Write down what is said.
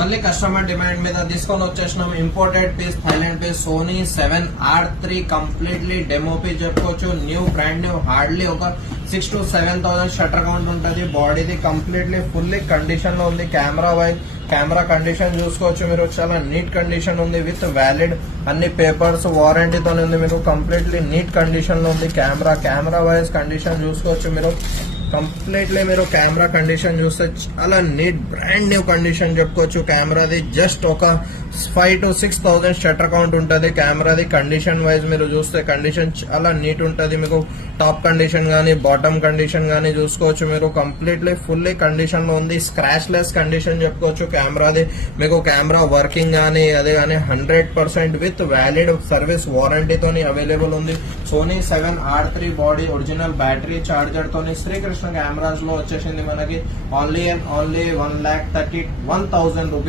మళ్ళీ customer demand మీద తీసుకొని వచ్చేసినాం. Imported piece, Thailand piece, Sony 7R3 completely demo piece చెప్పుకోవచ్చు. న్యూ బ్రాండ్ న్యూ, హార్డ్లీ ఒక 6,000 to 7,000 షట్టర్ కౌంట్ ఉంటుంది. బాడీది కంప్లీట్లీ ఫుల్లీ కండిషన్ లో ఉంది. కెమెరా కండిషన్ చూసుకోవచ్చు మీరు, చాలా నీట్ కండిషన్ ఉంది. విత్ వ్యాలిడ్ అన్ని పేపర్స్ వారంటీతో ఉంది. మీకు కంప్లీట్లీ నీట్ కండిషన్ లో ఉంది. కెమెరా వైజ్ కండిషన్ చూసుకోవచ్చు మీరు. కంప్లీట్లీ మీరు కెమెరా కండిషన్ చూస్తే చాలా నీట్ బ్రాండ్ న్యూ కండిషన్ చెప్పుకోవచ్చు. కెమెరాది జస్ట్ ఒక 5,000 to 6,000 షట్టర్ కౌంట్ ఉంటుంది. కెమెరాది కండిషన్ వైజ్ మీరు చూస్తే కండిషన్ చాలా నీట్ ఉంటుంది. మీకు టాప్ కండిషన్ గానీ బాటమ్ కండిషన్ గానీ చూసుకోవచ్చు మీరు. కంప్లీట్లీ ఫుల్లీ కండిషన్ లో ఉంది. స్క్రాచ్ లెస్ కండిషన్ చెప్పుకోవచ్చు కెమెరాది. మీకు కెమెరా వర్కింగ్ గానీ అదే గానీ 100% విత్ వ్యాలిడ్ సర్వీస్ వారంటీతోని అవైలబుల్ ఉంది. Sony 7R3 body original battery charger తోని శ్రీకృష్ణ కెమెరాస్ లో వచ్చేసింది మనకి. Only 1,31,000 rupees